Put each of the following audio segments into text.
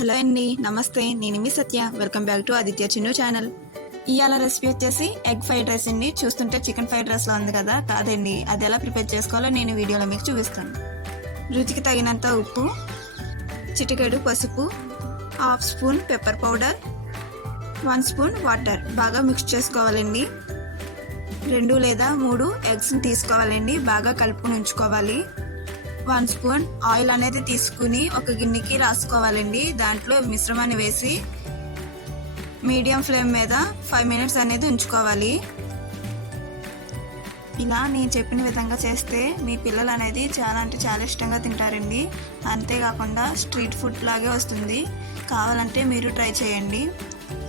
Hello అండి నమస్తే. నేను మీ Satya. Welcome back to Aditya Chinnu channel. ఇవాళ రెసిపీ వచ్చేసి ఎగ్ ఫ్రైడ్ రైస్ అండి. చూస్తుంటే చికెన్ ఫ్రైడ్ రైస్లో ఉంది కదా? కాదండి అది ఎలా ప్రిపేర్ చేసుకోవాలో నేను వీడియోలో మీకు చూపిస్తాను. రుచికి తగినంత ఉప్పు చిటికెడు పసుపు half spoon pepper powder one spoon water. బాగా మిక్స్ చేసుకోవాలండి. రెండు లేదా మూడు ఎగ్స్ని తీసుకోవాలండి. బాగా కలుపుకొని ఉంచుకోవాలి. వన్ స్పూన్ ఆయిల్ అనేది తీసుకుని ఒక గిన్నెకి రాసుకోవాలండి. దాంట్లో మిశ్రమాన్ని వేసి మీడియం ఫ్లేమ్ మీద ఫైవ్ మినిట్స్ అనేది ఉంచుకోవాలి. ఇలా నేను చెప్పిన విధంగా చేస్తే మీ పిల్లలు అనేది చాలా అంటే చాలా ఇష్టంగా తింటారండి. అంతేకాకుండా స్ట్రీట్ ఫుడ్ లాగే వస్తుంది. కావాలంటే మీరు ట్రై చేయండి.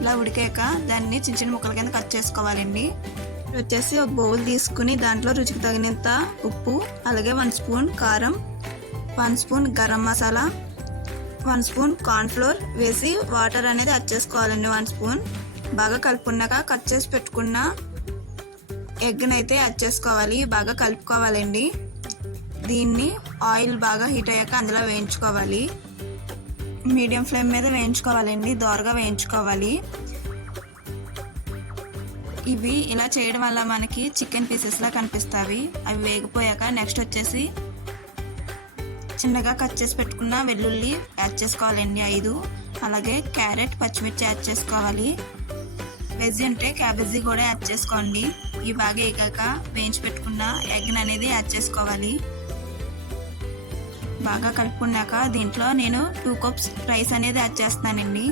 ఇలా ఉడికాక దాన్ని చిన్న చిన్న ముక్కల కింద కట్ చేసుకోవాలండి. వచ్చేసి ఒక బౌల్ తీసుకుని దాంట్లో రుచికి తగినంత ఉప్పు అలాగే వన్ స్పూన్ కారం one spoon garam masala one spoon cornflour వేసి వాటర్ అనేది యాడ్ చేసుకోవాలండి వన్ స్పూన్. బాగా కలుపుకున్నాక కట్ చేసి పెట్టుకున్న ఎగ్ని అయితే యాడ్ చేసుకోవాలి బాగా కలుపుకోవాలండి. దీన్ని ఆయిల్ బాగా హీట్ అయ్యాక అందులో వేయించుకోవాలి. మీడియం ఫ్లేమ్ మీద వేయించుకోవాలండి దోరగా వేయించుకోవాలి. ఇవి ఇలా చేయడం వల్ల మనకి చికెన్ పీసెస్లా కనిపిస్తాయి. అవి వేగిపోయాక నెక్స్ట్ వచ్చేసి చిన్నగా కట్ చేసి పెట్టుకున్న వెల్లుల్లి యాడ్ చేసుకోవాలండి ఐదు. అలాగే క్యారెట్ పచ్చిమిర్చి యాడ్ చేసుకోవాలి. వెజ్ అంటే క్యాబేజీ కూడా యాడ్ చేసుకోండి. ఇవి బాగా వేగాక వేయించి పెట్టుకున్న ఎగ్ అనేది యాడ్ చేసుకోవాలి. బాగా కలుపుకున్నాక దీంట్లో నేను టూ కప్స్ రైస్ అనేది యాడ్ చేస్తానండి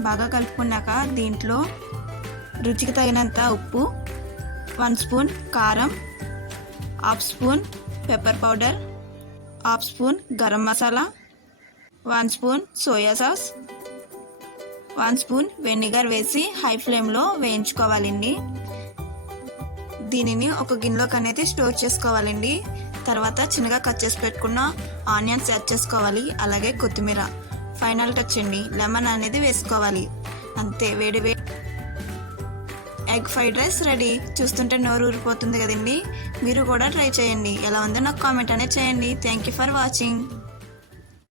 బాగా కలుపుకున్నాక దీంట్లో రుచికి తగినంత ఉప్పు వన్ స్పూన్ కారం half spoon pepper powder half spoon garam masala one spoon soya sauce one spoon vinegar వేసి హై ఫ్లేమ్లో వేయించుకోవాలండి. దీనిని ఒక గిన్నెలోకి అనేది స్టోర్ చేసుకోవాలండి. తర్వాత చిన్నగా కట్ చేసి పెట్టుకున్న ఆనియన్స్ యాడ్ చేసుకోవాలి. అలాగే కొత్తిమీర. ఫైనల్ టచ్ అండి. లెమన్ అనేది వేసుకోవాలి. అంతే వేడి వేడి ఎగ్ ఫ్రైడ్ రైస్ రెడీ చూస్తుంటే నోరు ఊరిపోతుంది కదండి. మీరు కూడా ట్రై చేయండి. ఎలా ఉందో నాకు కామెంట్ అనేది చేయండి. Thank you for watching